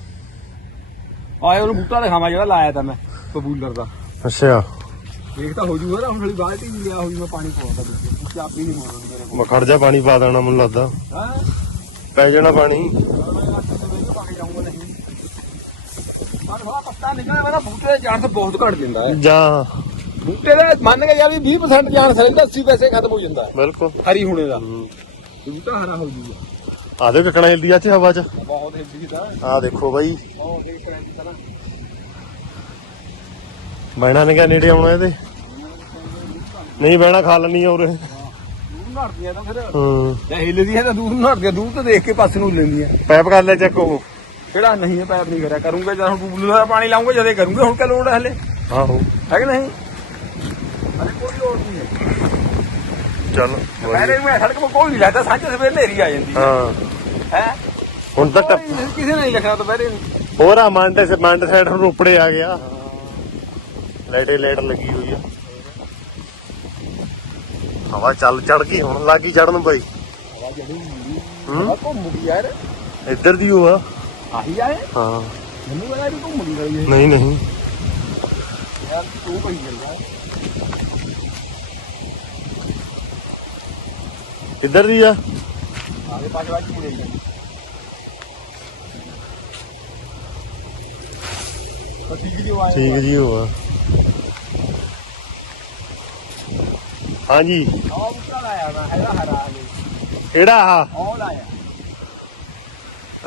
ਆਏ ਉਹਨੂੰ ਬੂਟਾ ਦਿਖਾਵਾਂ ਜਿਹੜਾ ਲਾਇਆ ਤਾਂ ਮੈਂ ਕਬੂਲਰ ਦਾ। ਅੱਛਾ। ਦੇਖ ਤਾਂ ਹੋ ਜੂਗਾ ਨਾ ਹੁਣ ਥੋੜੀ ਬਾਲਟੀ ਵੀ ਲਿਆ ਹੋਈ ਮੈਂ ਪਾਣੀ ਪਾਉਂਦਾ ਵਿੱਚ ਚਾਬੀ ਨਹੀਂ ਮਾਰਨੀ ਮੇਰੇ ਕੋਲ ਮੈਂ ਖੜ ਜਾ ਪਾਣੀ ਪਾ ਦੇਣਾ ਮੈਨੂੰ ਲੱਗਦਾ। ਹਾਂ? ਪੈ ਜਾਣਾ ਪਾਣੀ। ਪੱਤਾ ਨਿਕਲਿਆ ਮੇਰਾ ਬੂਟੇ ਦੇ ਜਾਣ ਤੋਂ ਬਹੁਤ ਘਟ ਜਾਂਦਾ ਹੈ। ਜਾ ਬੂਟੇ ਦਾ ਮੰਨ ਕੇ ਯਾਰ ਵੀ 20% ਜਾਨ ਸਰੇ ਤਾਂ 80 ਪੈਸੇ ਖਤਮ ਹੋ ਜਾਂਦਾ ਬਿਲਕੁਲ। ਹਰੀ ਹੋਣੇ ਦਾ। ਬੂਟਾ ਹਰਾ ਹੋ ਜੂਗਾ। ਆ ਦੇ ਕਿਕਣਾ ਹਿਲਦੀ ਆ ਚ ਹਵਾ ਚ। ਬਹੁਤ ਹਿੱਲਦੀ ਦਾ ਆ ਦੇਖੋ ਬਾਈ। ਉਹ ਦੇਖ ਰਿਹਾ ਜੀ ਸਾਰਾ ਬੈਣਾ ਨੇ ਕਿਹਾ ਨੇੜੇ ਆਉਣਾ ਇਹਦੇ। ਨਹੀਂ ਬੈਣਾ ਖਾ ਲੈਣੀ ਉਰੇ। ਦੂਰ ਨੜਦੀਆਂ ਤਾਂ ਫਿਰ। ਹਾਂ। ਜੇ ਹਿੱਲਦੀਆਂ ਤਾਂ ਦੂਰ ਨੜਦੀਆਂ ਦੂਰ ਤੋਂ ਦੇਖ ਕੇ ਪਾਸੇ ਨੂੰ ਲੈਂਦੀਆਂ ਪੈਪ ਕਰ ਲੈ ਚੈੱਕ ਉਹ। ਕਿਹੜਾ? ਨਹੀਂ ਹੈ ਪੈਪ ਨਹੀਂ ਕਰਿਆ। ਕਰੂੰਗਾ ਜਦ ਹੁਣ ਟੂਬਲ ਦਾ ਪਾਣੀ ਲਾਉਂਗਾ ਜਦੇ ਕਰੂੰਗਾ ਹੁਣ ਕਿਆ ਲੋੜ ਹੈ ਹਲੇ? ਆਹੋ। ਹੈ ਕਿ ਨਹੀਂ? ਹਲੇ ਕੋਈ ਲੋੜ ਨਹੀਂ ਹੈ। ਚੱਲ ਪਹਿਲੇ ਮੈਂ ਸੜਕ 'ਤੇ ਕੋਈ ਨਹੀਂ ਲੱਗਦਾ ਸਾਂਝੇ ਸਵੇਰ ਨੇਰੀ ਆ ਜਾਂਦੀ ਹਾਂ। ਹੈ। ਹੁਣ ਤਾਂ ਟੱਪ ਕਿਸੇ ਨੇ ਨਹੀਂ ਲਿਖਣਾ ਦੁਪਹਿਰੇ ਨੂੰ ਹੋਰ ਆ ਮੰਡ ਮੰਡ ਸਾਈਡ ਨੂੰ ਰੋਪੜੇ ਆ ਗਿਆ। ਲਾਈਟੇ ਲਾਈਟ ਲੱਗੀ ਹੋਈ ਆ। ਹਵਾ ਚੱਲ ਚੜ ਗਈ ਹੁਣ ਲੱਗੀ ਚੜਨ ਬਾਈ। ਹਵਾ ਜੜੀ ਹੂੰ? ਹਵਾ ਘੁੰਮ ਗਈ ਯਾਰ। ਇੱਧਰ ਦੀ ਉਹ ਆ। ਆਹੀ ਆਏ ਹਾਂ। ਮੈਨੂੰ ਵਾਲਾ ਵੀ ਘੁੰਮ ਗਈ ਰਹੀ ਹੈ ਨਹੀਂ ਨਹੀਂ। ਯਾਰ ਤੂੰ ਪਈ ਜਾਂਦਾ। ਇੱਧਰ ਦੀ ਆ? ਆਗੇ ਪਾਸੇ ਵਾਲੀ ਮੁੜੇ ਜਾਂਦੀ ਠੀਕ ਜੀ ਆਇਆ। ਠੀਕ ਜੀ ਉਹ ਆ। ਹਾਂਜੀ। ਆਹ ਬੁੱਟਾ ਲਾਇਆ ਮੈਂ ਹੈਗਾ ਹਰਾ ਨੇ ਕਿਹੜਾ ਆ ਉਹ ਲਾਇਆ।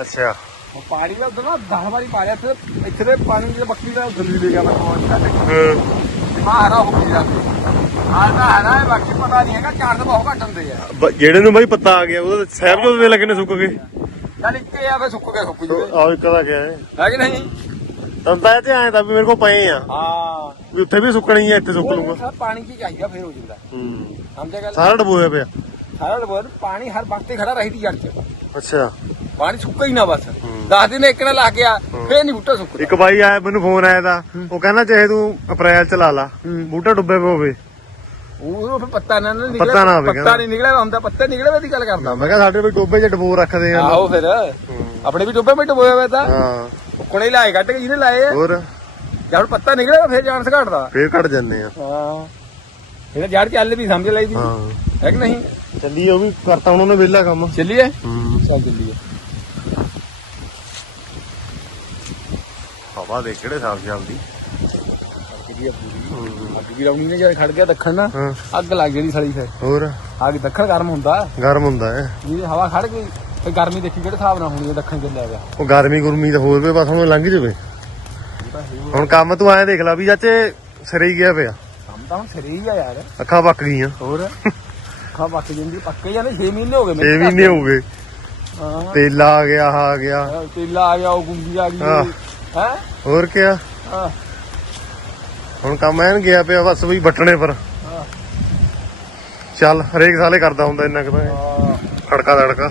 ਅੱਛਾ। ਉਹ ਪਾਣੀ ਦਾ ਉਧਰ ਨਾ 10 ਵਾਰੀ ਪਾ ਲਿਆ ਇੱਥੇ ਇੱਥੇ ਦੇ ਪਾਣੀ ਦੀ ਬੱਕਰੀ ਦਾ ਦਿੱਲੀ ਲੈ ਗਿਆ ਮੈਂ ਕੌਣ ਦਾ ਹਾਂ। ਹਰਾ ਹੋ ਗਿਆ। ਆਹ ਤਾਂ ਹਰਾ ਹੈ ਬਾਕੀ ਪਤਾ ਨਹੀਂ ਹੈਗਾ ਚਾਰ ਤਾਂ ਬਹੁਤ ਘੱਟ ਹੁੰਦੇ ਆ। ਬ- ਜਿਹੜੇ ਨੂੰ ਬਾਈ ਪੱਤਾ ਆ ਗਿਆ ਉਹਦਾ ਸਹਿਬ ਜੋ ਦੇ ਲੱਗਣੇ ਸੁੱਕ ਗਏ? ਚੱਲ ਇੱਕੇ ਆ ਫੇ ਸੁੱਕ ਗਿਆ ਸੁੱਕ ਜੂਗੇ। ਆ ਇੱਕ ਦਾ ਗਿਆ। ਹੈ ਹੈ ਕਿ ਨਹੀਂ? ਤਾਂ ਤਾਂ ਇਹ ਤੇ ਆਏ ਤਾਂ ਵੀ ਮੇਰੇ ਕੋਲ ਪਏ ਆ। ਹਾਂ। ਵੀ ਉੱਥੇ ਵੀ ਸੁੱਕਣੀ ਆ ਇੱਥੇ ਸੁੱਕ ਲੂਗਾ ਸਭ ਪਾਣੀ ਕੀ ਚਾਹੀਦਾ ਫੇਰ ਹੋ ਜਾਂਦਾ ਹੂੰ। ਸਮਝਿਆ ਗੱਲ? ਸਾਰਾ ਡਬੋਇਆ ਪਿਆ। ਸਾਰਾ ਡਬੋਰ ਪਾਣੀ ਹਰ ਵਕਤ ਤੇ ਖੜਾ ਰਹੀ ਜੜ ਚ ਅੱਛਾ। ਪਾਣੀ ਸੁੱਕਾ ਹੀ ਨਾ ਬਸ। 10 ਦਿਨ ਇੱਕ ਨਾਲ ਲਾ ਕੇ ਆ ਫੇਰ ਨਹੀਂ ਬੂਟਾ ਸੁੱਕਦਾ। ਇੱਕ ਬਾਈ ਆਇਆ ਮੈਨੂੰ ਫੋਨ ਆਇਆ ਦਾ ਉਹ ਕਹਿੰਦਾ ਚਾਹੇ ਤੂੰ ਅਪ੍ਰੈਲ ਚ ਲਾ ਲਾ। ਬੂਟਾ ਡੁੱਬੇ ਪਿਆ ਹੋਵੇ। ਉਹ ਫਿਰ ਪੱਤਾ ਨਾ ਨਾ ਨਿਕਲੇ ਪੱਤਾ ਨਾ ਆਵੇ ਪੱਤਾ ਕਹਿੰਦਾ। ਨਹੀਂ ਨਿਕਲਿਆ ਹੁੰਦਾ ਪੱਤੇ ਨਿਕਲੇ ਦੀ ਗੱਲ ਕਰਦਾ। ਮੈਂ ਕਿਹਾ ਸਾਡੇ ਵੀ ਡੋਬੇ ਚ ਡਬੋ ਰੱਖਦੇ ਆ। ਆਹੋ ਫਿਰ। ਆਪਣੇ ਵੀ ਡੁੱਬੇ ਵਿੱਚ ਹੋਇਆ ਹੋਇਆ ਤਾਂ। ਹਾਂ। ਕੋਲੇ ਲਾਏ ਕੱਢ ਕੇ ਜਿਹਨੇ ਲਾਏ ਆ। ਹੋਰ? ਜਦ ਹੁਣ ਪੱਤਾ ਨਿਕਲਿਆ ਫੇਰ ਜਾਨ ਘਟਦਾ। ਫੇਰ ਕੱਢ ਜੰਨੇ ਆ। ਹਾਂ। ਇਹਦਾ ਜੜ ਚੱਲ ਵੀ ਸਮਝ ਲਈ ਦੀ ਹਾਂ। ਹੈ ਕਿ ਨਹੀਂ? ਚੱਲੀ ਉਹ ਵੀ ਕਰਤਾ ਉਹਨਾਂ ਨੇ ਵਿਹਲਾ ਕੰਮ। ਚੱਲੀਏ? ਹੂੰ। ਚੱਲ ਚੱਲੀਏ। ਹਵਾ ਦੇ ਕਿਹੜੇ ਸਾਫ਼ ਵਧੀਆ ਪੂਰੀ ਅੱਗ ਵੀ ਲਾਉਣੀ ਨੇ ਜਦ ਖੜ ਗਿਆ ਦੱਖਣ ਨਾ ਹਾਂ। ਅੱਗ ਲੱਗ ਜਿਹੜੀ ਸੜੀ ਫਿਰ। ਹੋਰ? ਅੱਗ ਦੱਖਣ ਗਰਮ ਹੁੰਦਾ। ਗਰਮ ਹੁੰਦਾ ਹੈ। ਜੇ ਹਵਾ ਖੜ ਗਈ ਤੇ ਗਰਮੀ ਦੇਖੀ ਕਿਹੜੇ ਹਿਸਾਬ ਨਾਲ ਹੋਣੀ ਹੈ ਦੱਖਣ ਚੱਲਿਆ ਗਿਆ ਉਹ ਗਰਮੀ ਗੁਰਮੀ ਤਾਂ ਹੋਰ ਵੀ ਬਸ ਹੁਣ ਲੰਘ ਜਵੇ। ਹੁਣ ਕੰਮ ਤੂੰ ਐਂ ਦੇਖ ਲੈ ਵੀ ਚਾਚੇ ਸਿਰੇ ਹੀ ਗਿਆ ਪਿਆ। ਕੰਮ ਤਾਂ ਹੁਣ ਸਿਰੇ ਹੀ ਆ ਯਾਰ। ਅੱਖਾਂ ਪੱਕ ਗਈਆਂ। ਹੋਰ? ਖਾ ਪੱਕ ਜਾਂਦੀ ਪੱਕੇ ਜਾਂਦੇ 6 ਮਹੀਨੇ ਹੋ ਗਏ 6 ਮਹੀਨੇ ਹੋ ਗਏ। ਹਾਂ। ਤੇਲਾ ਆ ਗਿਆ ਆਹ ਆ ਗਿਆ। ਤੇਲਾ ਆ ਗਿਆ ਉਹ ਗੁੰਗੀ ਆ ਗਈ। ਹਾਂ। ਹੈ? ਹੋਰ ਕਿਆ? ਹਾਂ। ਹੁਣ ਕੰਮ ਐਨ ਗਿਆ ਪਿਆ ਬਸ ਵੀ ਬਟਣੇ ਪਰ। ਚੱਲ ਹਰੇਕ ਸਾਲੇ ਕਰਦਾ ਹੁੰਦਾ ਇੰਨਾ ਕੁ ਤਾਂ। ਖੜਕਾ ਦੜਕਾ